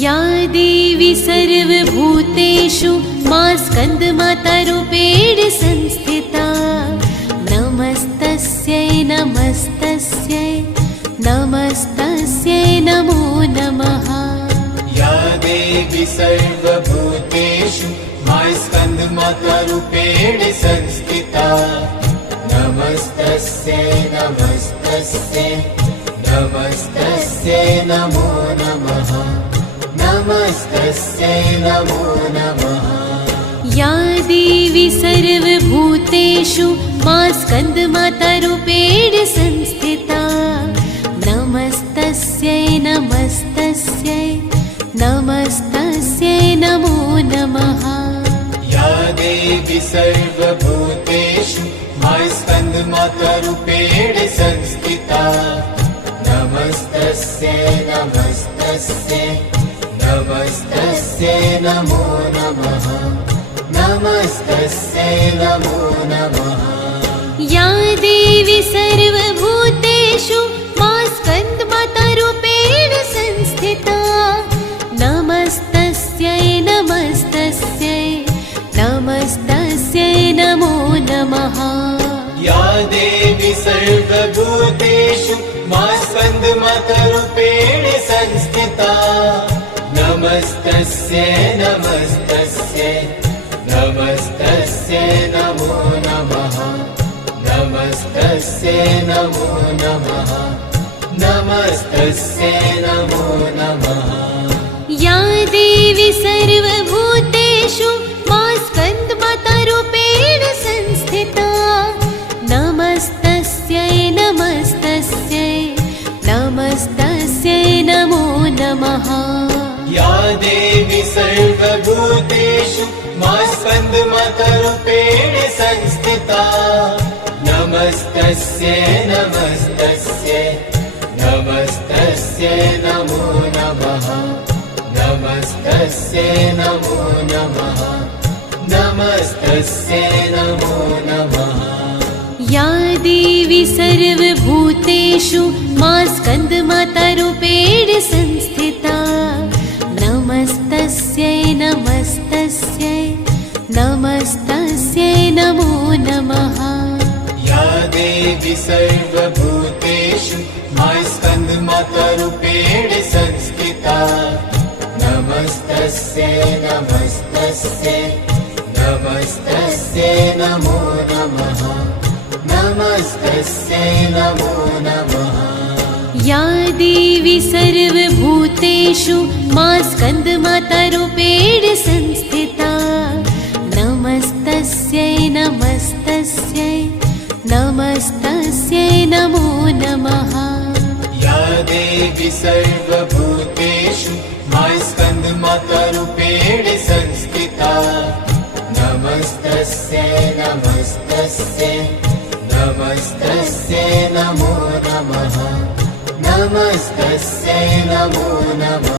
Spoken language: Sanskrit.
या देवी सर्वभूतेषु मा स्कन्दमातारूपेण संस्थिता नमस्तस्यै नमस्तस्यै नमस्तस्यै नमो नमः। या देवी सर्वभूतेषु मा स्कन्दमातारूपेण संस्थिता नमस्तस्यै नमस्तस्यै नमस्तस्यै नमो नमः नमस्तस्यै नमो नमः। या देवी सर्वभूतेषु मा स्कन्दमातारूपेण संस्थिता नमस्तस्यै नमस्तस्यै नमस्तस्यै नमो नमः। या देवी सर्वभूतेषु मा स्कन्दमातारूपेण संस्थिता नमस्तस्यै नमस्तस्यै नमस्तस्यै नमो नमः नमस्तस्यै नमो नमः। या देवी सर्वभूतेषु मा स्कन्दमातारूपेण संस्थिता नमस्तस्यै नमस्तस्यै नमस्तस्यै नमो नमः। या देवी सर्वभूतेषु मा स्कन्दमातारूपेण संस्थिता नमस्तस्यै नमस्तस्यै नमस्तस्यै नमो नमः नमस्तस्यै नमो नमः नमस्तस्यै नमो नमः। या देवी सर्वभूतेषु मा स्कन्दमातारूपेण संस्थिता नमस्तस्यै नमस्तस्यै नमस्तस्यै नमो नमः। या देवी सर्वभूतेषु मा स्कन्दमातारूपेण संस्थिता नमस्तस्यै नमस्तस्यै नमस्तस्यै नमो नमः नमस्तस्यै नमो नमः नमस्तस्यै नमो नमः। या देवी सर्वभूतेषु मा स्कन्दमातारूपेण संस्थिता नमस्तस्यै नमस्तस्यै नमस्तस्यै नमो नमः। या देवी सर्वभूतेषु मा स्कन्दमातारूपेण संस्थिता नमस्तस्यै नमस्तस्यै नमस्तस्यै नमो नमः नमस्तस्यै नमो नमः। या देवी सर्वभूतेषु मा स्कन्दमातारूपेण संस्थिता नमस्तस्यै नमस्तस्यै नमस्तस्यै नमो नमः। या देवी सर्वभूतेषु मा स्कन्दमातारूपेण संस्थिता नमस्तस्यै नमस्तस्यै नमस्तस्यै नमो नमः नमस्तस्यै नमो नमः।